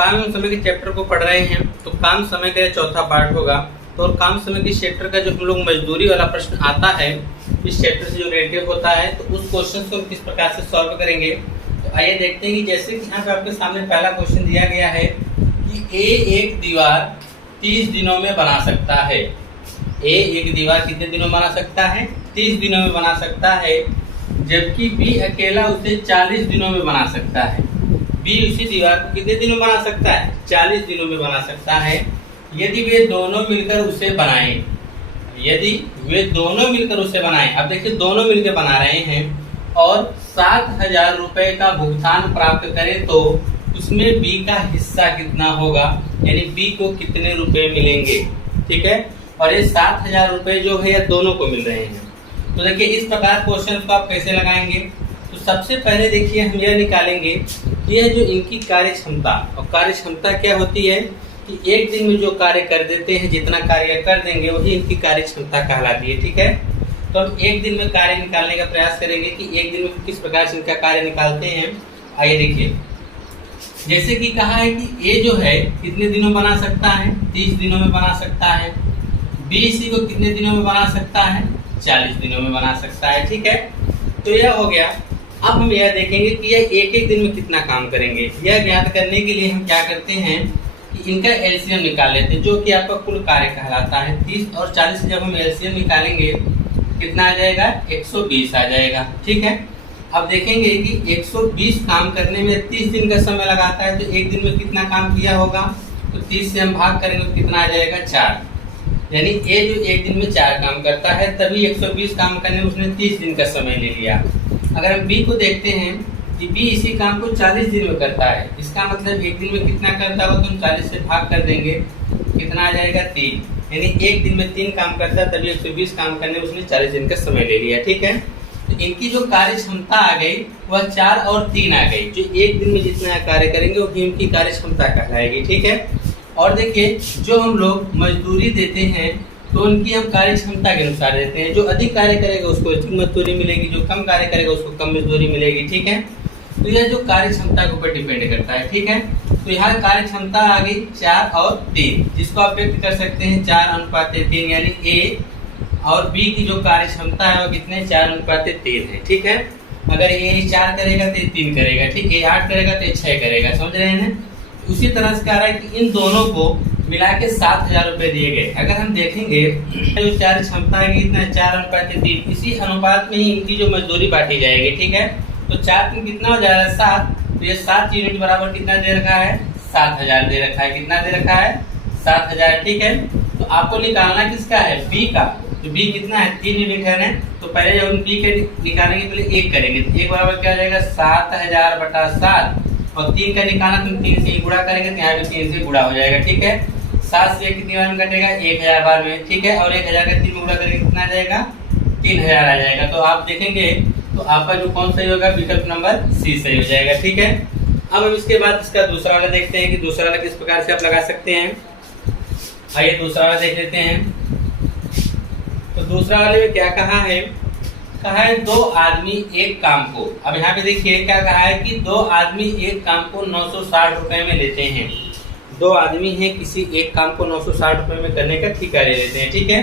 काम एवं समय के चैप्टर को पढ़ रहे हैं, तो काम समय का चौथा पार्ट होगा। तो और काम समय के चैप्टर का जो हम लोग मजदूरी वाला प्रश्न आता है इस चैप्टर से जो रिलेटेड होता है, तो उस क्वेश्चन को किस प्रकार से सॉल्व करेंगे। तो आइए देखते हैं कि जैसे कि यहाँ पे आपके सामने पहला क्वेश्चन दिया गया है कि ए एक दीवार 30 दिनों में बना सकता है। ए एक दीवार कितने दिनों में बना सकता है? 30 दिनों में बना सकता है, जबकि बी अकेला उसे 40 दिनों में बना सकता है। बी उसी दीवार को कितने दिनों में बना सकता है? 40 दिनों में बना सकता है, यदि वे दोनों मिलकर उसे बनाएं। यदि वे दोनों मिलकर उसे बनाएं, अब देखिए दोनों मिलकर बना रहे हैं और 7,000 रुपए का भुगतान प्राप्त करें, तो उसमें बी का हिस्सा कितना होगा, यानी बी को कितने रुपए मिलेंगे। ठीक है, और ये 7,000 रुपए जो है ये दोनों को मिल रहे हैं। तो देखिए इस प्रकार क्वेश्चन को आप कैसे लगाएंगे। तो सबसे पहले देखिए हम यह निकालेंगे कि यह जो इनकी कार्य क्षमता, और कार्य क्षमता क्या होती है कि एक दिन में जो कार्य कर देते हैं, जितना कार्य कर देंगे वही इनकी कार्य क्षमता कहलाती है। ठीक है, तो हम एक दिन में कार्य निकालने का प्रयास करेंगे कि एक दिन में किस प्रकार से इनका कार्य निकालते हैं। आइए देखिए, जैसे कि कहा है कि ए जो है कितने दिनों बना सकता है? 30 दिनों में बना सकता है। बी इसी को कितने दिनों में बना सकता है? 40 दिनों में बना सकता है। ठीक है, तो यह हो गया। अब हम यह देखेंगे कि यह एक एक दिन में कितना काम करेंगे। यह ज्ञात करने के लिए हम क्या करते हैं कि इनका एलसीएम निकाल लेते हैं, जो कि आपका कुल कार्य कहलाता है। 30 और 40 जब हम एलसीएम निकालेंगे कितना आ जाएगा? 120 आ जाएगा। ठीक है, अब देखेंगे कि 120 काम करने में 30 दिन का समय लगाता है, तो एक दिन में कितना काम किया होगा? तो 30 से हम भाग करेंगे तो कितना आ जाएगा? 4। यानी ए जो एक दिन में 4 काम करता है, तभी 120 काम करने में उसने 30 दिन का समय ले लिया। अगर हम बी को देखते हैं कि बी इसी काम को 40 दिन में करता है, इसका मतलब एक दिन में कितना करता होगा, तो हम 40 से भाग कर देंगे, कितना आ जाएगा? 3। यानी एक दिन में 3 काम करता है, तभी 120 काम करने में उसने 40 दिन का समय ले लिया। ठीक है, तो इनकी जो कार्य क्षमता आ गई वह 4 और 3 आ गई। जो एक दिन में जितना कार्य करेंगे वो इनकी कार्य क्षमता कहलाएगी। ठीक है, और देखिए जो हम लोग मजदूरी देते हैं तो उनकी हम कार्य क्षमता के अनुसार देते हैं। जो अधिक कार्य करेगा उसको अधिक मजदूरी मिलेगी, जो कम कार्य करेगा उसको कम मजदूरी मिलेगी। ठीक है, तो यह जो कार्य क्षमता के ऊपर डिपेंड करता है। ठीक है, तो यहाँ कार्य क्षमता आ गई 4 और 3, जिसको आप व्यक्त कर सकते हैं 4:3, यानी ए और बी की जो कार्य क्षमता है वो कितने? 4:3 है। ठीक है, अगर ए 4 करेगा तो 3 करेगा। ठीक है, 8 करेगा तो 6 करेगा। समझ रहे हैं? उसी तरह से कह रहा है कि इन दोनों को मिला के 7,000 रुपए दिए गए। अगर हम देखेंगे जो कार्य क्षमता है कितना? 4:3, इसी अनुपात में ही इनकी जो मजदूरी बांटी जाएगी। ठीक है, तो 4 में कितना हो जाएगा? 7। तो ये 7 यूनिट बराबर कितना दे रखा है? 7,000 दे रखा है। कितना दे रखा है? 7,000। ठीक है, तो आपको निकालना किसका है? बी का। तो बी कितना है? 3 यूनिट है ना। तो पहले जब हम बी के निकालेंगे पहले 1 करेंगे, तो 1 बराबर क्या हो जाएगा? 7,000/7, और 3 का निकालना तो 3 से ही गुणा करेंगे, तो यहाँ भी 3 से गुणा हो जाएगा। ठीक है, 7 से कितनी बार में कटेगा? 1000 बार में। ठीक है, और 1000 का 3 में गुणा करेंगे कितना आ जाएगा? 3000 आ जाएगा। तो आप देखेंगे तो आपका जो कौन सही होगा? विकल्प नंबर सी सही हो जाएगा। ठीक है, अब हम इसके बाद इसका दूसरा वाला देखते हैं कि दूसरा वाला किस प्रकार से आप लगा सकते हैं। आइए दूसरा वाला देख लेते हैं। तो दूसरा वाले में क्या कहा है? कहा है 2 आदमी एक काम को, अब यहाँ पे देखिए क्या कहा है कि 2 आदमी एक काम को 960 रुपए में लेते हैं। 2 आदमी हैं, किसी एक काम को 960 रुपए में करने का ठेका ले लेते हैं। ठीक है,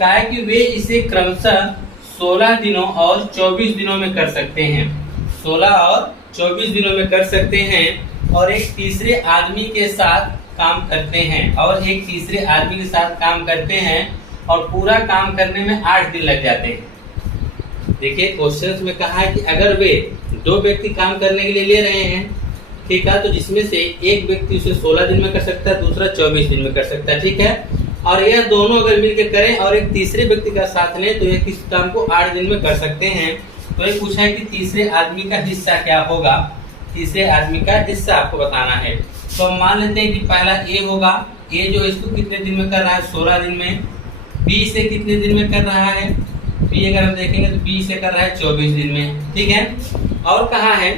कहा है कि वे इसे क्रमशः 16 दिनों और 24 दिनों में कर सकते हैं। 16 और 24 दिनों में कर सकते हैं, और एक तीसरे आदमी के साथ काम करते हैं, और एक तीसरे आदमी के साथ काम करते हैं, और पूरा काम करने में 8 दिन लग जाते हैं। देखिए क्वेश्चन में कहा है कि अगर वे 2 व्यक्ति काम करने के लिए ले रहे हैं, ठीक है, तो जिसमें से एक व्यक्ति उसे 16 दिन में कर सकता है, दूसरा 24 दिन में कर सकता है। ठीक है, और यह दोनों अगर मिलकर करें और एक तीसरे व्यक्ति का साथ लें तो यह किस काम को 8 दिन में कर सकते हैं। तो ये पूछा है कि तीसरे आदमी का हिस्सा क्या होगा। तीसरे आदमी का हिस्सा आपको बताना है। तो हम मान लेते हैं कि पहला ए होगा। ए जो इसको कितने दिन में कर रहा है? 16 दिन में। बी से कितने दिन में कर रहा है? बी अगर हम देखेंगे तो बी से कर रहा है 24 दिन में। ठीक है, और कहा है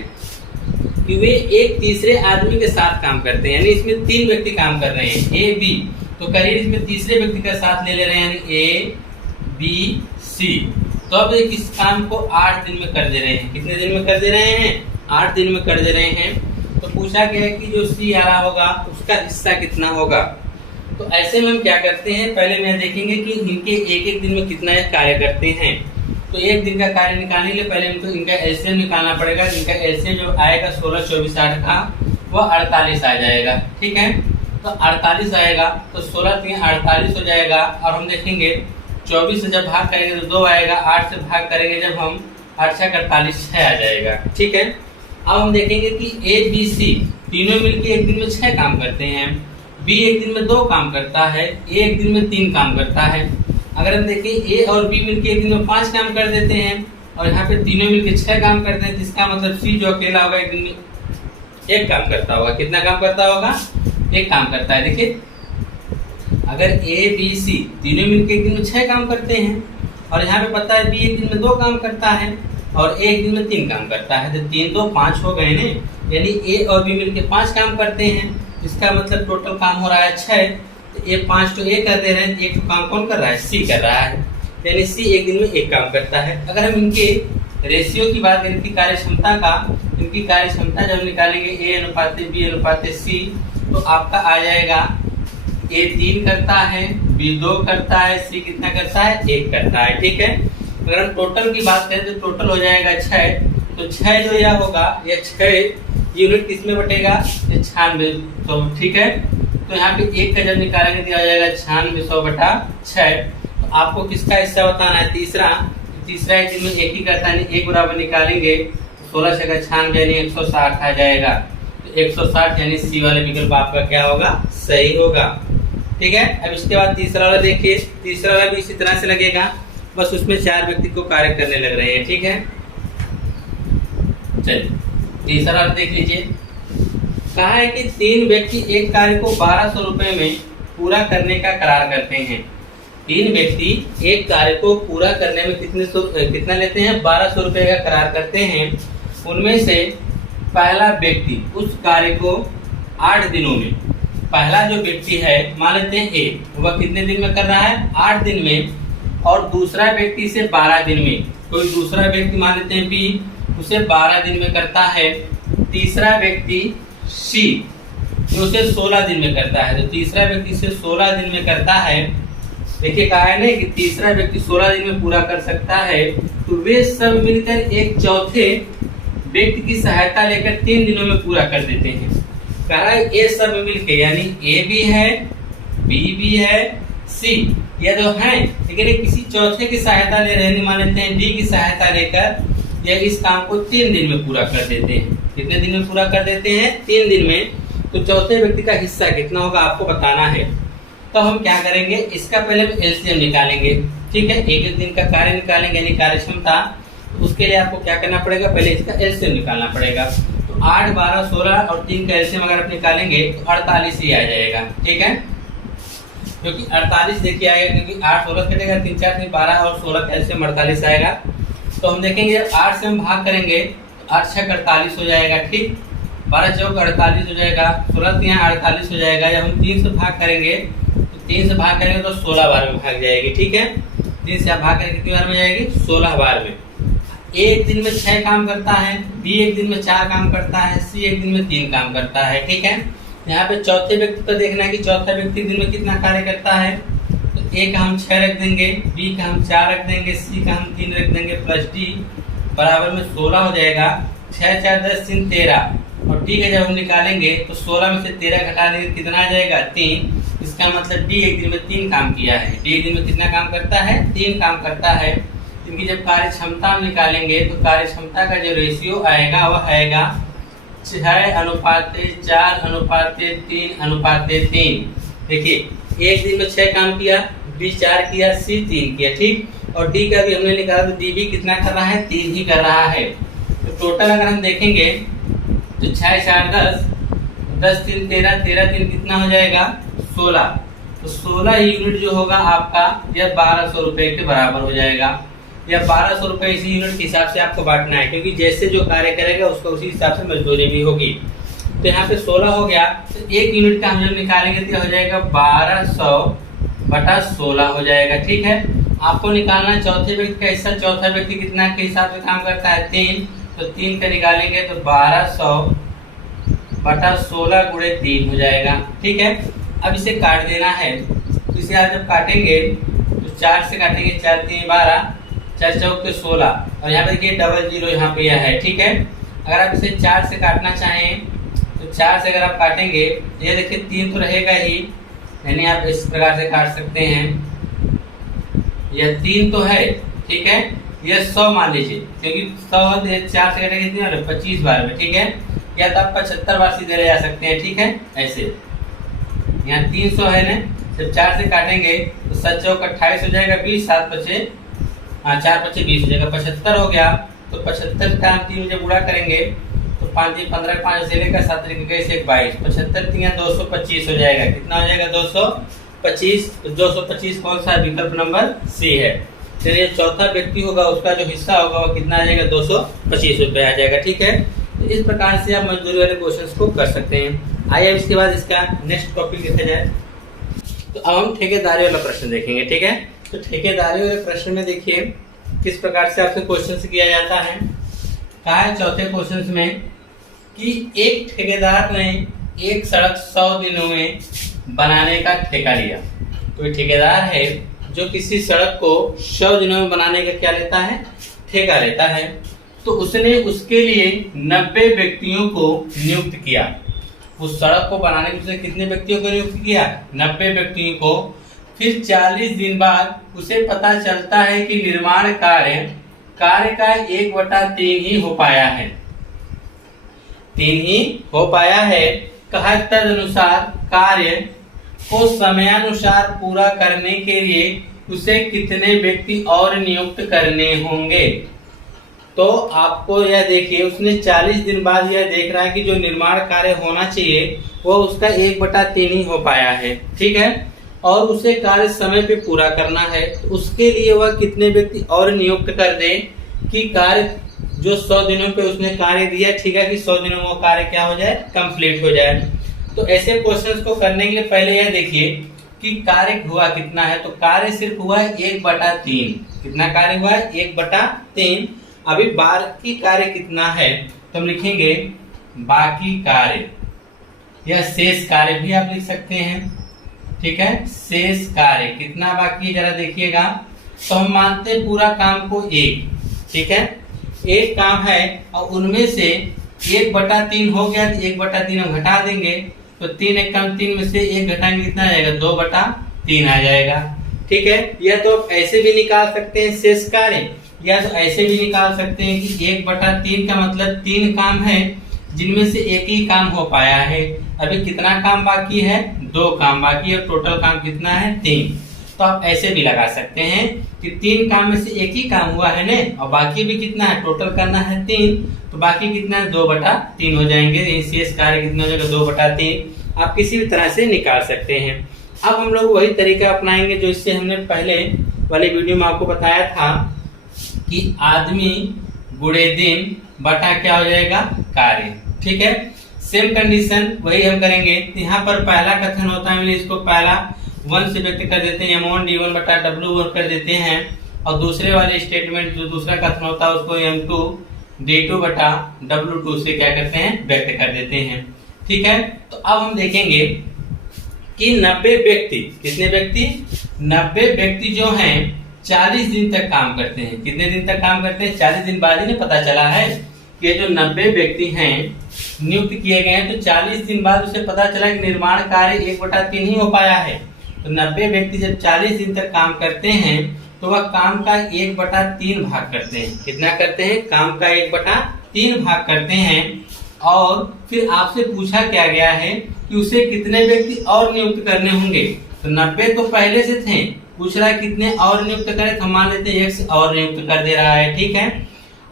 कि वे एक तीसरे आदमी के साथ काम करते हैं, यानी इसमें 3 व्यक्ति काम कर रहे हैं, ए बी। तो करिए इसमें तीसरे व्यक्ति का साथ ले रहे हैं, यानी ए बी सी। तो अब एक इस काम को 8 दिन में कर दे रहे हैं। कितने दिन में कर दे रहे हैं? 8 दिन में कर दे रहे हैं। तो पूछा गया है कि जो सी आ रहा होगा उसका हिस्सा कितना होगा। तो ऐसे में हम क्या करते हैं, पहले में देखेंगे कि इनके एक एक दिन में कितना यह कार्य करते हैं। तो एक दिन का कार्य निकालने के लिए पहले हमको इनका एलसीएम निकालना पड़ेगा। इनका एलसीएम जो आएगा 16, 24, 8 का वह 48 आ जाएगा। ठीक है, तो 48 आएगा तो 16 3 48 हो जाएगा। और हम देखेंगे 24 से जब भाग करेंगे तो 2 आएगा, 8 से भाग करेंगे जब हम 8 6 48 6 आ जाएगा। ठीक है, अब हम देखेंगे कि ए बी सी तीनों मिलकर एक दिन में 6 काम करते हैं, बी एक दिन में 2 काम करता है, ए एक दिन में 3 काम करता है। अगर हम देखें ए और बी मिलकर एक दिन में 5 काम कर देते हैं और यहाँ पे तीनों मिलकर 6 काम करते हैं, जिसका मतलब सी जो अकेला होगा एक दिन में 1 काम करता होगा। कितना काम करता होगा? 1 काम करता है। देखिए अगर ए बी सी तीनों मिलकर एक दिन में 6 काम करते हैं और यहाँ पे पता है बी एक दिन में 2 काम करता है और ए एक दिन में 3 काम करता है, तो 3 2 5 हो गए ने, यानी ए और बी मिलकर 5 काम करते हैं। इसका मतलब टोटल काम हो रहा है 6। तो ये 5 तो ए कर दे रहे हैं, एक काम कौन कर रहा है? सी कर रहा है, यानी सी एक दिन में 1 काम करता है। अगर हम इनके रेशियो की बात करें, इनकी कार्यक्षमता का, इनकी कार्यक्षमता जब निकालेंगे ए अनुपात बी अनुपात सी, तो आपका आ जाएगा ए 3 करता है, बी 2 करता है, सी कितना करता है? 1 करता है। ठीक है, अगर हम टोटल की बात करें तो टोटल हो जाएगा 6। तो 6 जो यह होगा, यह 6 यूनिट किसमें बटेगा? 96। तो ठीक है, तो यहाँ पे 1 का जब निकालेंगे तो आ जाएगा 96/6। तो आपको किसका हिस्सा बताना है? तीसरा। तीसरा एक दिन में 1 ही करता है, 1 बराबर निकालेंगे 16 से 96 यानी 160 आ जाएगा। तो 160 यानी सी वाले विकल्प आपका क्या होगा? सही होगा। ठीक है, अब इसके बाद तीसरा वाला देखिए। तीसरा वाला भी इसी तरह से लगेगा, बस उसमें 4 व्यक्ति को कार्य करने लग रहे हैं। ठीक है, चलिए तीसरा वाला देख लीजिए। कहा है कि 3 व्यक्ति एक कार्य को 1200 रुपए में पूरा करने का करार करते हैं। 3 व्यक्ति एक कार्य को पूरा करने में कितना लेते हैं? 1200 रुपए का करार करते हैं। उनमें से पहला व्यक्ति उस कार्य को 8 दिनों में, पहला जो व्यक्ति है मान लेते हैं ए, वह कितने दिन में कर रहा है? 8 दिन में। और दूसरा व्यक्ति से 12 दिन में, कोई दूसरा व्यक्ति मान लेते हैं बी, उसे 12 दिन में करता है। तीसरा व्यक्ति सी जो उसे 16 दिन में करता है, तो तीसरा व्यक्ति से 16 दिन में करता है। देखिए कहा है ना कि तीसरा व्यक्ति 16 दिन में पूरा कर सकता है, तो वे सब मिलकर एक चौथे व्यक्ति की सहायता लेकर 3 दिनों में पूरा कर देते हैं। कहा है ये सब मिलकर, यानी ए भी है, बी भी है, सी ये जो है, लेकिन ये किसी चौथे की सहायता ले रहे हैं, मान लेते हैं डी की सहायता लेकर ये इस काम को 3 दिन में पूरा कर देते हैं। कितने दिन में पूरा कर देते हैं? 3 दिन में। तो चौथे व्यक्ति का हिस्सा कितना होगा आपको बताना है। तो हम क्या करेंगे, इसका पहले एलसीएम निकालेंगे। ठीक है, एक एक दिन का कार्य निकालेंगे यानी कार्यक्षमता। तो उसके लिए आपको क्या करना पड़ेगा? पहले इसका एलसीएम निकालना पड़ेगा। तो 8 12 16 और 3 का एलसीएम अगर आप निकालेंगे तो 48 ही आ जाएगा। ठीक है, क्योंकि 48 देखिए आएगा, क्योंकि 8 16 कटेगा, 3 4 3 12 और 16 का एलसीएम 48 आएगा। तो हम देखेंगे 8 से हम भाग करेंगे तो 8 6 48 हो जाएगा। ठीक, 12 चौक 48 हो जाएगा, 16 3 48 हो जाएगा। जब हम 3 से भाग करेंगे तो 3 से भाग करेंगे तो 16 बार में भाग जाएगी। ठीक है, 3 से आप भाग करेंगे कितनी बार में जाएगी? 16 बार में। एक दिन में 6 काम करता है, बी एक दिन में 4 काम करता है, सी एक दिन में 3 काम करता है। ठीक है, यहाँ पे चौथे व्यक्ति को देखना है कि चौथा व्यक्ति दिन में कितना कार्य करता है। तो ए का हम 6 रख देंगे, बी का हम 4 रख देंगे, सी का हम 3 रख देंगे, प्लस डी बराबर में 16 हो जाएगा। 6 4 10 3 13 और डी का जब हम निकालेंगे तो 16 में से 13 घटा देंगे कितना आ जाएगा? 3। इसका मतलब डी एक दिन में 3 काम किया है। डी एक दिन में कितना काम करता है? 3 काम करता है। इनकी जब कार्य क्षमता हम निकालेंगे तो कार्य क्षमता का जो रेशियो आएगा वह आएगा 6:4:3:3। देखिए एक दिन में 6 काम किया, बी 4 किया, सी 3 किया। ठीक, और डी का भी हमने निकाला तो डी भी कितना कर रहा है? 3 ही कर रहा है। तो टोटल अगर हम देखेंगे तो 6 4 10 10 3 13 13 3 कितना हो जाएगा? 16। तो 16 यूनिट जो होगा आपका यह 1200 रुपए के बराबर हो जाएगा। या 1200 रुपए इसी यूनिट के हिसाब से आपको बांटना है, क्योंकि जैसे जो कार्य करेगा उसको उसी हिसाब से मजदूरी भी होगी। तो यहाँ पे 16 हो गया, तो 1 यूनिट का हम जब निकालेंगे तो हो जाएगा 1200/16 हो जाएगा। ठीक है, आपको निकालना चौथे व्यक्ति का हिस्सा। चौथा व्यक्ति कितना के हिसाब से काम करता है? 3। तो 3 का निकालेंगे तो 1200 बटा 16 गुणे 3 हो जाएगा। ठीक है, अब इसे काट देना है। तो इसे आप जब काटेंगे तो 4 से काटेंगे, 4 3 12, 4 चौक 16, और यहाँ पे देखिए डबल जीरो यहाँ पे यह है। ठीक है, अगर आप इसे 4 से काटना चाहें तो 4 से अगर आप काटेंगे तो ये देखिए 3 तो रहेगा ही, यानी आप इस प्रकार से काट सकते हैं। यह 3 तो है, ठीक है, यह 100 मान लीजिए, क्योंकि 100 4 से काटेंगे कितनी बार, 25 बार में। ठीक है, या तो आप 75 बार सीधे ले जा सकते हैं। ठीक है, ऐसे यहाँ 300 है ना, जब 4 से काटेंगे तो 7 चौक 28 हो जाएगा, 20 7 पचे 4 पचे 20 हो जाएगा, 75 हो गया। तो 75 का 3 जब गुणा करेंगे तो 5 15 5 से लेकर 7 21 22, 75 3 225 हो जाएगा। कितना हो जाएगा, 225। 225 कौन सा, विकल्प नंबर सी है। चलिए चौथा व्यक्ति होगा, उसका जो हिस्सा होगा वो कितना आ जाएगा, 225 रुपये आ जाएगा। ठीक है, तो इस प्रकार से आप मजदूरी वाले क्वेश्चंस को कर सकते हैं। आइए इसके बाद इसका नेक्स्ट टॉपिक देखा जाए। तो अब हम ठेकेदारी वाला प्रश्न देखेंगे। ठीक है, तो ठेकेदारी वाले प्रश्न में देखिए किस प्रकार से आपसे क्वेश्चन किया जाता है। कहा है चौथे क्वेश्चन में कि एक ठेकेदार ने एक सड़क 100 दिनों में बनाने का ठेका लिया। कोई ठेकेदार है जो किसी सड़क को 100 दिनों में बनाने का क्या लेता है, ठेका लेता है। तो उसने उसके लिए 90 व्यक्तियों को नियुक्त किया। उस सड़क को बनाने के लिए कितने व्यक्तियों को नियुक्त किया, 90 व्यक्तियों को। फिर 40 दिन बाद उसे पता चलता है कि निर्माण कार्य का 1/3 ही हो पाया है, 3 ही हो पाया है। कहा तदनुसार कार्य को समयानुसार पूरा करने के लिए उसे कितने व्यक्ति और नियुक्त करने होंगे। तो आपको यह देखिए, उसने 40 दिन बाद यह देख रहा है कि जो निर्माण कार्य होना चाहिए वो उसका 1/3 ही हो पाया है। ठीक है, और उसे कार्य समय पे पूरा करना है। तो उसके लिए वह कितने व्यक्ति और नियुक्त कर दे कि कार्य जो 100 दिनों पे उसने कार्य दिया, ठीक है, कि 100 दिनों में वो कार्य क्या हो जाए, कंप्लीट हो जाए। तो ऐसे क्वेश्चंस को करने के लिए पहले यह देखिए कि कार्य हुआ कितना है। तो कार्य सिर्फ हुआ है 1/3। कितना कार्य हुआ है, 1/3। अभी बाकी कार्य कितना है, तो हम लिखेंगे बाकी कार्य, या शेष कार्य भी आप लिख सकते हैं। ठीक है, शेष कार्य कितना बाकी है जरा देखिएगा। तो हम मानते हैं पूरा काम को 1, ठीक है, 1 काम है, और उनमें से 1/3 हो गया तो 1/3 हम घटा देंगे। तो 3 1 कम 3 में से 1 घटाएंगे, कितना आ जाएगा, 2/3 आ जाएगा। ठीक है, या तो आप ऐसे भी निकाल सकते हैं शेष कार्य, या तो ऐसे भी निकाल सकते हैं कि 1/3 का मतलब 3 काम है जिनमें से 1 ही काम हो पाया है। अभी कितना काम बाकी है, 2 काम बाकी है, टोटल काम कितना है, 3। तो आप ऐसे भी लगा सकते हैं कि 3 काम में से 1 ही काम हुआ है ना, और बाकी भी कितना है, टोटल करना है 3, तो बाकी कितना है, 2/3 हो जाएंगे। शेष कार्य कितना हो जाएगा, 2/3। आप किसी भी तरह से निकाल सकते हैं। अब हम लोग वही तरीका अपनाएंगे जो इससे हमने पहले वाली वीडियो में आपको बताया था कि आदमी गुणे दिन बटा क्या हो जाएगा, कार्य। ठीक है, सेम कंडीशन वही हम करेंगे। यहाँ पर पहला कथन होता है, इसको पहला 1 से व्यक्त कर देते हैं, m1 d1 बटा w1 कर देते हैं, और दूसरे वाले स्टेटमेंट जो दूसरा कथन होता है उसको m2 d2 बटा w2 से क्या करते हैं, व्यक्त कर देते हैं। ठीक है, तो अब हम देखेंगे कि 90 व्यक्ति, कितने व्यक्ति, 90 व्यक्ति जो हैं 40 दिन तक काम करते हैं। कितने दिन तक काम करते हैं, 40 दिन बाद ही ने पता चला है कि ये जो 90 व्यक्ति हैं नियुक्त किए गए हैं, तो 40 दिन बाद उसे पता चला कि निर्माण कार्य 1/3 ही हो पाया है। तो 90 व्यक्ति जब 40 दिन तक काम करते हैं तो वह काम का 1/3 भाग करते हैं। कितना करते हैं, काम का 1/3 भाग करते हैं। और फिर आपसे पूछा क्या गया है कि उसे कितने व्यक्ति और नियुक्त करने होंगे। तो 90 तो पहले से थे, पूछ रहा है कितने और नियुक्त करें, तो मान लेते हैं 1 और नियुक्त कर दे रहा है। ठीक है,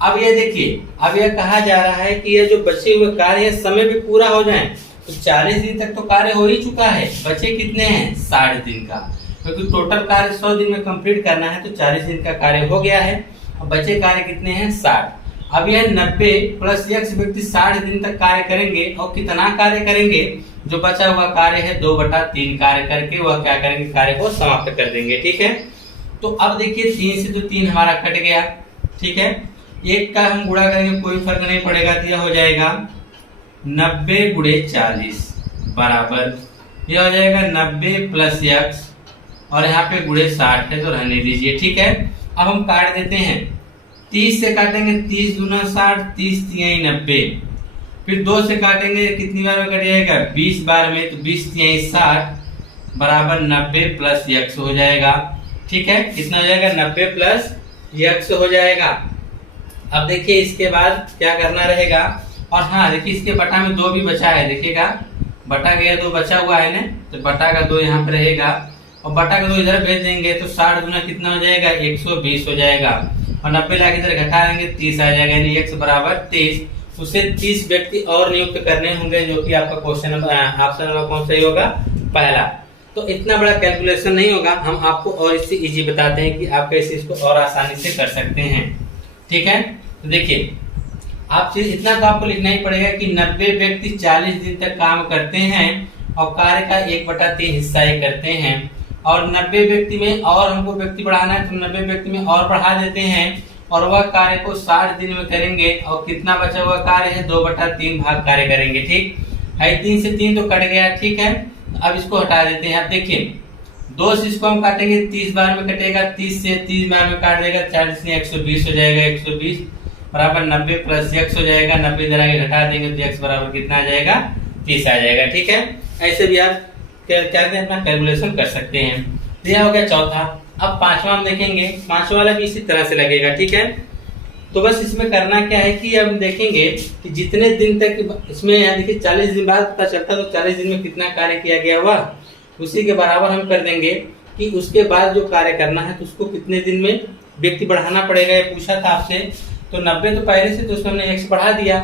अब ये देखिए, अब यह कहा जा रहा है कि ये जो बचे हुए कार्य है समय भी पूरा हो जाए। तो 40 दिन तक तो कार्य हो ही चुका है, बचे कितने हैं, 60 दिन का, क्योंकि टोटल कार्य 100 दिन में कंप्लीट करना है। तो 40 दिन का कार्य हो गया है, अब बचे कार्य कितने हैं, 60। अब यह 90 प्लस x व्यक्ति 60 दिन तक कार्य करेंगे, और कितना कार्य करेंगे, जो बचा हुआ कार्य है 2/3 कार्य करके वह क्या करेंगे, कार्य को समाप्त कर देंगे। ठीक है, तो अब देखिए 3 से तो 3 हमारा कट गया। ठीक है, 1 का हम गुणा करेंगे कोई फर्क नहीं पड़ेगा, तो यह हो जाएगा 90 गुणे 40 बराबर, यह हो जाएगा 90 प्लस x और यहाँ पे गुणे 60 है तो रहने दीजिए। ठीक है, अब हम काट देते हैं। 30 से काटेंगे 30 दूना 60, 30 तिहाई 90, फिर 2 से काटेंगे कितनी बार में कट जाएगा 20 बार में, तो 20 तिहाई 60 बराबर 90 प्लस x हो जाएगा। ठीक है, कितना हो जाएगा 90 प्लस x हो जाएगा। अब देखिए इसके बाद क्या करना रहेगा, और हाँ देखिए इसके बटा में 2 भी बचा है, देखिएगा बटा गया 2 बचा हुआ है ना, तो बटा का 2 यहाँ पे रहेगा और बटा का 2 इधर भेज देंगे तो 60 गुना कितना हो जाएगा 120 हो जाएगा और 90 लाख इधर घटा देंगे 30 आ जाएगा, यानी x बराबर 30। उसे 30 व्यक्ति और नियुक्त करने होंगे, जो कि आपका क्वेश्चन ऑप्शन नंबर कौन सही होगा, पहला। तो इतना बड़ा कैलकुलेशन नहीं होगा, हम आपको और इससे इजी बताते हैं कि आप कैसे इसको और आसानी से कर सकते हैं। ठीक है, तो देखिए आप इतना तो आपको लिखना ही पड़ेगा कि 90 व्यक्ति 40 दिन तक काम करते हैं और कार्य का 1/3 हिस्सा ही करते हैं, और 90 व्यक्ति में और हमको व्यक्ति बढ़ाना है तो 90 व्यक्ति में और बढ़ा देते हैं और वह कार्य को 60 दिन में करेंगे और कितना बचा हुआ कार्य है 2/3 भाग कार्य करेंगे। ठीक है, 3 से 3 तो कट गया। ठीक है, अब इसको हटा देते हैं। अब देखिए 2 से इसको हम काटेंगे 30 बार में कटेगा, 30 से 30 बार में काट देगा 40 से 120 हो जाएगा, 120 बराबर 90 प्लस x हो जाएगा, 90 इधर आगे घटा देंगे तो x बराबर कितना आ जाएगा 30 आ जाएगा। ठीक है, ऐसे भी आप क्या कहते हैं अपना कैलकुलेशन कर सकते हैं। यह हो गया चौथा। अब पांचवा हम देखेंगे, पांचवा वाला भी इसी तरह से लगेगा। ठीक है, तो बस इसमें करना क्या है कि अब देखेंगे कि जितने दिन तक इसमें यहाँ देखिए 40 दिन बाद पता चलता तो 40 दिन में कितना कार्य किया गया हुआ, उसी के बराबर हम कर देंगे कि उसके बाद जो कार्य करना है तो उसको कितने दिन में व्यक्ति बढ़ाना पड़ेगा। ये पूछा था आपसे, तो 90 तो पहले से तो उसमें हमने x बढ़ा दिया।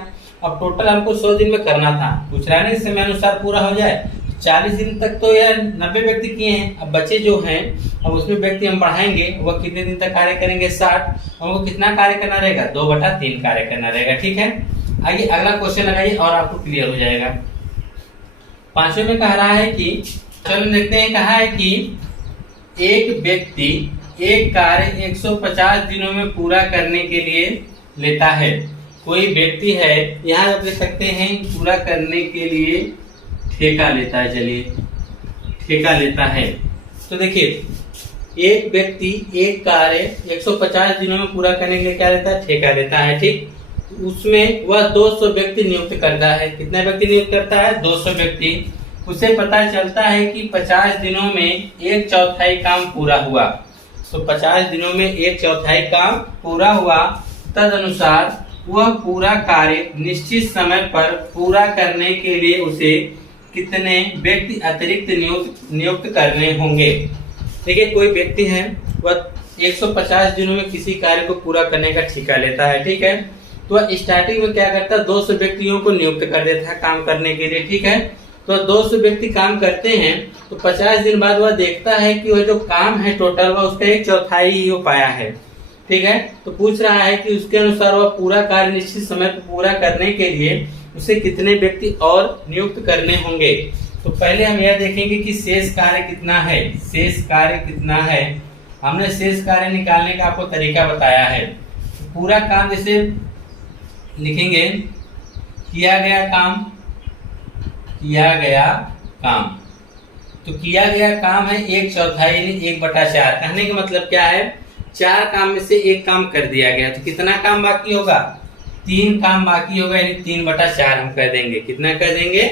अब टोटल हमको 100 दिन में करना था, पूछ रहा है ना समय अनुसार पूरा हो जाए। 40 दिन तक तो यह 90 व्यक्ति किए हैं, अब बचे जो हैं अब उसमें व्यक्ति हम बढ़ाएंगे, वह कितने दिन तक कार्य करेंगे 60, हमको कितना कार्य करना रहेगा 2/3 कार्य करना रहेगा। ठीक है, आइए अगला क्वेश्चन लगाइए और आपको क्लियर हो जाएगा। पांचवें में कह रहा है कि चलो देखते हैं, कहा है कि एक व्यक्ति एक कार्य 150 दिनों में पूरा करने के लिए लेता है। कोई व्यक्ति है, यहाँ आप देख सकते हैं पूरा करने के लिए ठेका लेता है। चलिए ठेका लेता है, तो देखिए एक व्यक्ति एक कार्य 150 दिनों में पूरा करने के लिए क्या लेता है, ठेका लेता है। ठीक, उसमें वह 200 व्यक्ति नियुक्त करता है। कितने व्यक्ति नियुक्त करता है 200 व्यक्ति। उसे पता चलता है कि 50 दिनों में 1/4 काम पूरा हुआ, तो 50 दिनों में 1/4 काम पूरा हुआ। तदनुसार वह पूरा कार्य निश्चित समय पर पूरा करने के लिए उसे कितने व्यक्ति अतिरिक्त नियुक्त करने होंगे। देखिए कोई व्यक्ति है वह 150 दिनों में किसी कार्य को पूरा करने का ठेका लेता है। ठीक है, तो वह स्टार्टिंग में क्या करता है 200 व्यक्तियों को नियुक्त कर देता है काम करने के लिए। ठीक है, तो 200 व्यक्ति काम करते हैं, तो 50 दिन बाद वह देखता है कि वह जो काम है टोटल वह उसका 1/4 ही हो पाया है। ठीक है, तो पूछ रहा है कि उसके अनुसार वह पूरा कार्य निश्चित समय पर पूरा करने के लिए उसे कितने व्यक्ति और नियुक्त करने होंगे। तो पहले हम यह देखेंगे कि शेष कार्य कितना है। शेष कार्य कितना है, हमने शेष कार्य निकालने का आपको तरीका बताया है। तो पूरा काम जैसे लिखेंगे किया गया काम, किया गया काम, तो किया गया काम है 1/4 यानी 1/4। कहने का मतलब क्या है, 4 काम में से 1 काम कर दिया गया, तो कितना काम बाकी होगा 3 काम बाकी होगा, यानी 3/4 हम कर देंगे। कितना कर देंगे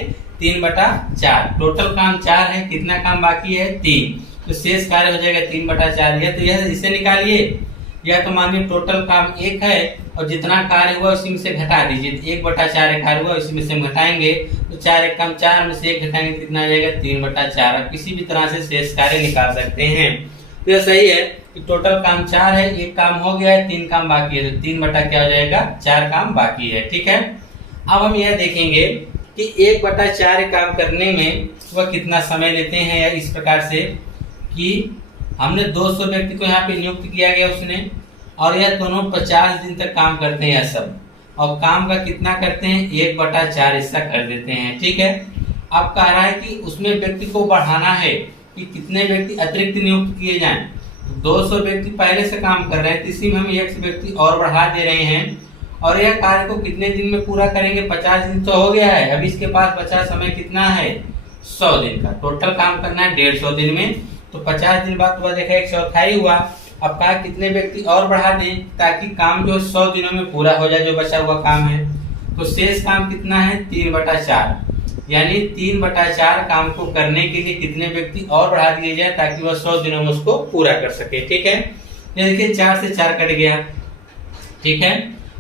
3/4। टोटल काम 4 है, कितना काम बाकी है 3, तो शेष कार्य हो जाएगा 3/4। यह तो यह इसे निकालिए, या तो मानिए टोटल काम 1 है और जितना कार्य हुआ उसी में से घटा दीजिए, 1/4 कार्य हुआ उसी में से हम घटाएंगे, तो 4 1 काम 4 में से 1 घटाएंगे कितना आ जाएगा 3/4। आप किसी भी तरह से शेष कार्य निकाल सकते हैं। तो यह सही है कि टोटल काम 4 है, 1 काम हो गया है, 3 काम बाकी है, तो 3/4 काम बाकी है। ठीक है, अब हम यह देखेंगे कि 1/4 काम करने में वह कितना समय लेते हैं, या इस प्रकार से कि हमने 200 व्यक्ति को यहाँ पे नियुक्त किया गया उसने, और यह दोनों 50 दिन तक काम करते हैं सब, और काम का कितना करते हैं 1/4 हिस्सा कर देते हैं। ठीक है, अब कह रहा है कि उसमें व्यक्ति को बढ़ाना है कि कितने व्यक्ति अतिरिक्त नियुक्त किए जाएं। 200 व्यक्ति पहले से काम कर रहे हैं, तो इसी में हम 1 व्यक्ति और बढ़ा दे रहे हैं, और यह कार्य को कितने दिन में पूरा करेंगे? 50 दिन तो हो गया है, अभी इसके पास बचा समय कितना है? 100 दिन का। टोटल काम करना है 150 दिन में, तो 50 दिन बाद देखा 1/4 हुआ। अब कहा कितने व्यक्ति और बढ़ा दें ताकि काम जो 100 दिनों में पूरा हो जाए, जो बचा हुआ काम है। तो शेष काम कितना है? 3/4, यानी 3/4 काम को करने के लिए कितने व्यक्ति और बढ़ा दिए जाए ताकि वह 100 दिनों में उसको पूरा कर सके। ठीक है, ये देखिए 4 से 4 कट गया। ठीक है,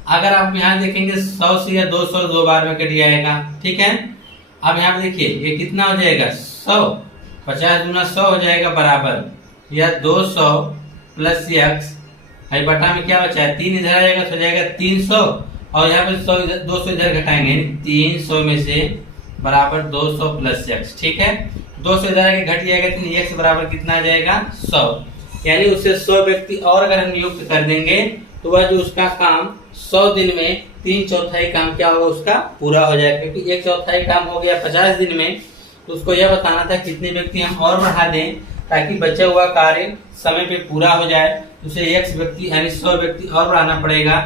अगर आप यहाँ देखेंगे 100 से या 200 दो बार में कट जाएगा। ठीक है, अब यहाँ देखिए ये कितना हो जाएगा? 100, 50 गुना 100 हो जाएगा बराबर या 200 प्लस x, बटा में क्या बचा है? 3 इधर आ जाएगा तो हो जाएगा 300, और यहाँ पे 200 इधर घटाएंगे, 300 में से बराबर 200 प्लस x। ठीक है, 200 इधर आके घट जाएगा तो x बराबर कितना आ जाएगा? 100, यानी उससे 100 व्यक्ति और अगर हम नियुक्त कर देंगे तो वह जो उसका काम 100 दिन में 3/4 काम क्या होगा? उसका पूरा हो जाएगा, क्योंकि 1/4 काम हो गया 50 दिन में। तो उसको यह बताना था कितने व्यक्ति हम और बढ़ा दें ताकि बचा हुआ कार्य समय पे पूरा हो जाए। उसे x व्यक्ति यानी 100 व्यक्ति और बढ़ाना पड़ेगा,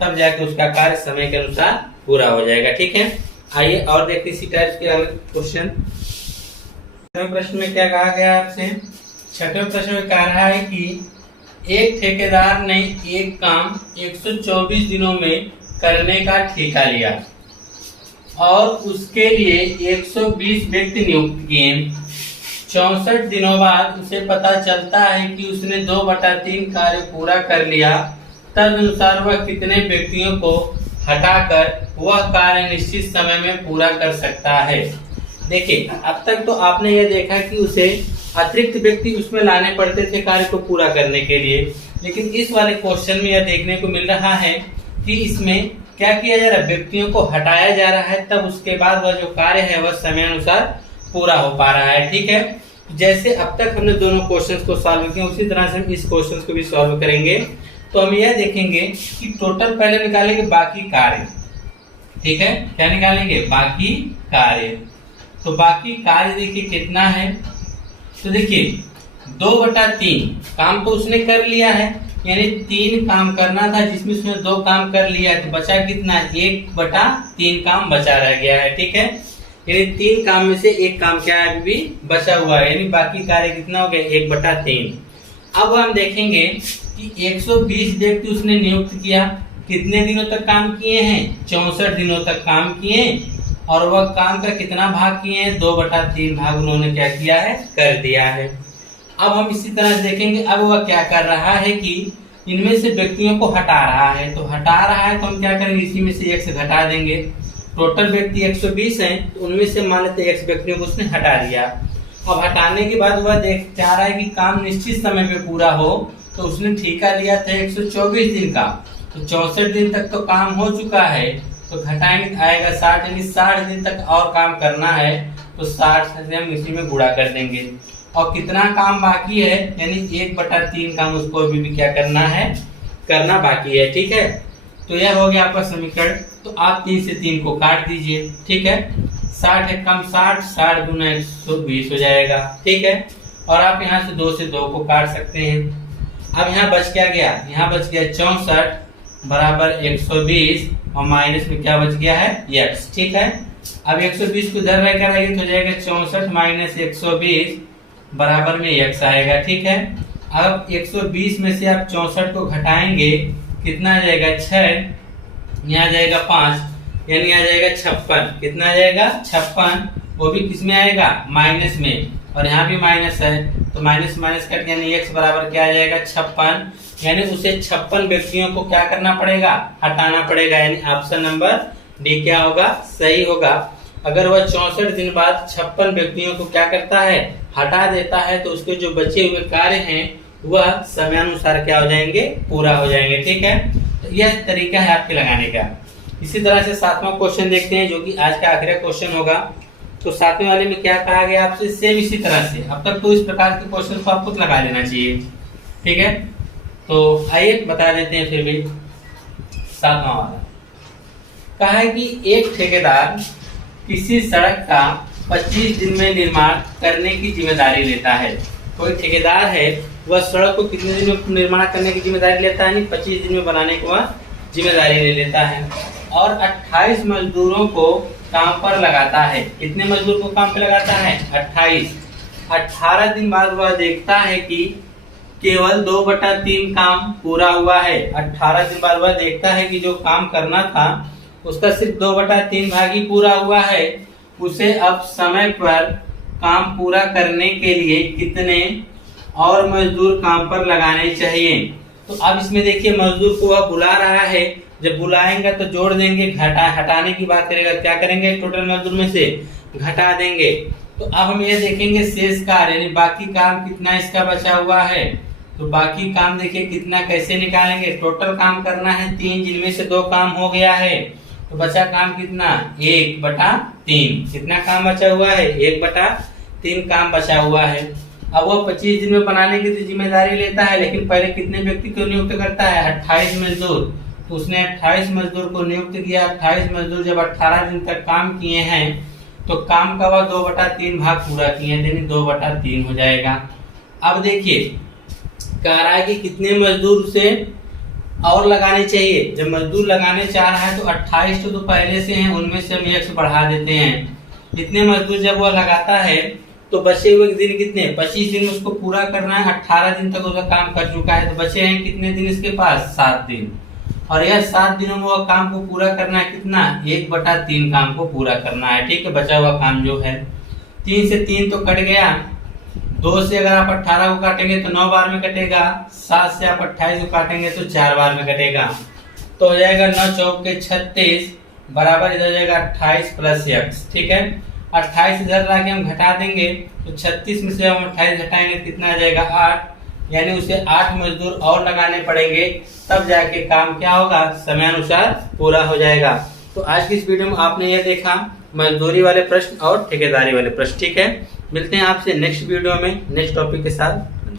तब जाके उसका कार्य समय के अनुसार पूरा हो जाएगा। ठीक है, आइए और देखते इसी टाइप के अलग क्वेश्चन। छठवें प्रश्न में क्या कहा गया आपसे? छठवें प्रश्न में कह रहा है कि एक ठेकेदार ने एक काम 124 दिनों में करने का ठेका लिया और उसके लिए 120 व्यक्ति नियुक्त किए। 64 दिनों बाद उसे पता चलता है कि उसने 2/3 कार्य पूरा कर लिया, तद अनुसार वह कितने व्यक्तियों को हटाकर वह कार्य निश्चित समय में पूरा कर सकता है। देखिए, अब तक तो आपने यह देखा कि उसे अतिरिक्त व्यक्ति उसमें लाने पड़ते थे कार्य को पूरा करने के लिए, लेकिन इस वाले क्वेश्चन में यह देखने को मिल रहा है कि इसमें क्या किया जा रहा है? व्यक्तियों को हटाया जा रहा है, तब उसके बाद वह जो कार्य है वह समय अनुसार पूरा हो पा रहा है। ठीक है, जैसे अब तक हमने दोनों क्वेश्चंस को सॉल्व किया उसी तरह से हम इस क्वेश्चंस को भी सॉल्व करेंगे। तो हम यह देखेंगे कि टोटल पहले निकालेंगे बाकी कार्य। ठीक है, क्या निकालेंगे? बाकी कार्य। तो बाकी कार्य देखिए कितना है? तो देखिए 2/3 काम तो उसने कर लिया है, यानी 3 काम करना था जिसमें उसने 2 काम कर लिया है, तो बचा कितना? 1/3 काम बचा रह गया है। ठीक है, यानी 3 काम में से 1 काम क्या है? अभी भी बचा हुआ है, यानी बाकी कार्य कितना हो गया? 1/3। अब हम देखेंगे कि 120 व्यक्ति उसने नियुक्त किया, कितने दिनों तक काम किए हैं? 64 दिनों तक काम किए, और वह काम का कितना भाग किए हैं? 2/3 भाग उन्होंने क्या किया है? कर दिया है। अब हम इसी तरह से देखेंगे, अब वह क्या कर रहा है कि इनमें से व्यक्तियों को हटा रहा है। तो हटा रहा है तो हम क्या करेंगे? इसी में से x घटा देंगे। टोटल व्यक्ति 120 हैं, तो उनमें से मान लेते x व्यक्तियों को उसने हटा दिया। अब हटाने के बाद वह चाह रहा है कि काम निश्चित समय पे पूरा हो, तो उसने ठेका लिया था 124 दिन का, तो 64 दिन तक तो काम हो चुका है, तो घटाएंगे आएगा 60, यानी 60 दिन तक और काम करना है, तो 60 से हम इसी में गुणा कर देंगे। और कितना काम बाकी है? यानी 1/3 काम उसको अभी भी क्या करना है? करना बाकी है। ठीक है, तो यह हो गया आपका समीकरण। तो आप 3 से 3 को काट दीजिए। ठीक है, 60 एक कम 60, 60 गुना 120 हो जाएगा। ठीक है, और आप यहाँ से 2 से 2 को काट सकते हैं। अब यहाँ बच क्या गया? यहाँ बच गया 64 बराबर 120, और माइनस में क्या बच गया है? x। ठीक है, अब 120 को इधर लेकर आइए तो हो जाएगा 64 माइनस 120 बराबर में x आएगा। ठीक है, अब 120 में से आप 64 को घटाएंगे, कितना आ जाएगा? 6, यहाँ जाएगा 5, यानी आ जाएगा 56। कितना आ जाएगा? 56, वो भी किस में आएगा? माइनस में, और यहाँ भी माइनस है, तो माइनस माइनस कट, यानी x बराबर क्या आ जाएगा? 56, यानी उसे 56 व्यक्तियों को क्या करना पड़ेगा? हटाना पड़ेगा, यानी ऑप्शन नंबर डी क्या होगा? सही होगा। अगर वह 64 दिन बाद 56 व्यक्तियों को क्या करता है? हटा देता है, तो उसके जो बचे हुए कार्य हैं वह समयानुसार क्या हो जाएंगे? पूरा हो जाएंगे। ठीक है, तो यह तरीका है आपके लगाने का। इसी तरह से 7वां क्वेश्चन देखते हैं, जो कि आज का आखिरी क्वेश्चन होगा। तो 7वें वाले में क्या कहा गया आपसे? सेम इसी तरह से। अब तक तो इस प्रकार के क्वेश्चन को आपको लगा लेना चाहिए। ठीक है, तो आइए बता देते हैं फिर भी। 7वां वाला कहा है कि एक ठेकेदार किसी सड़क का 25 दिन में निर्माण करने की जिम्मेदारी लेता है। कोई ठेकेदार है, वह सड़क को कितने दिन में निर्माण करने की जिम्मेदारी लेता है? 25 दिन में बनाने की वह जिम्मेदारी ले लेता है और 28 मजदूरों को काम पर लगाता है। कितने मजदूर को काम पे लगाता है? 28। 18 दिन बाद वह देखता है कि केवल 2/3 काम पूरा हुआ है। 18 दिन बाद वह देखता है कि जो काम करना था उसका सिर्फ 2/3 भाग ही पूरा हुआ है। उसे अब समय पर काम पूरा करने के लिए कितने और मजदूर काम पर लगाने चाहिए? तो अब इसमें देखिए मजदूर को वह बुला रहा है, जब बुलाएंगे तो जोड़ देंगे, हटाने की बात करेगा, क्या करेंगे? टोटल मजदूर में से घटा देंगे। तो अब हम ये देखेंगे शेष कार्य यानी बाकी काम कितना इसका बचा हुआ है। तो बाकी काम देखिए कितना, कैसे निकालेंगे? टोटल काम करना है 3, जिनमें से 2 काम हो गया है, तो बचा काम कितना? 1/3। कितना काम बचा हुआ है? 1/3 काम बचा हुआ है। अब वो 25 दिन में बनाने की तो जिम्मेदारी लेता है, लेकिन पहले कितने व्यक्ति को नियुक्त करता है? 28 मजदूर। तो उसने 28 मजदूर को नियुक्त किया। 28 मजदूर जब 18 दिन तक काम किए हैं तो काम का वह 2/3 भाग पूरा किए हैं, यानी 2/3 हो जाएगा। अब देखिए कह रहा है कि कितने मजदूर से और लगाने चाहिए। जब मजदूर लगाने चाह रहा है तो 28 तो पहले से हैं, उनमें से हम 1 बढ़ा देते हैं। इतने मजदूर जब वह लगाता है तो बचे हुए दिन कितने? 25 दिन उसको पूरा करना है। 18 दिन तक उसका काम कर चुका है, तो बचे हैं कितने दिन इसके पास? 7 दिन। और यह 7 दिनों में वह काम को पूरा करना है कितना? 1/3 काम को पूरा करना है। ठीक है, बचा हुआ काम जो है 3 से 3 तो कट गया। 2 से अगर आप 18 को काटेंगे तो 9 बार में कटेगा। 7 से आप 28 को काटेंगे तो 4 बार में कटेगा। तो हो जाएगा 9 चौके 36 बराबर इधर हो जाएगा 28 प्लस x। ठीक है, 28 इधर लाके हम घटा देंगे तो 36 में से हम 28 घटाएंगे कितना आ जाएगा? 8। यानी उसे 8 मजदूर और लगाने पड़ेंगे, तब जाके काम क्या होगा? समयानुसार पूरा हो जाएगा। तो आज की इस वीडियो में आपने ये देखा मजदूरी वाले प्रश्न और ठेकेदारी वाले प्रश्न। ठीक है, मिलते हैं आपसे नेक्स्ट वीडियो में नेक्स्ट टॉपिक के साथ।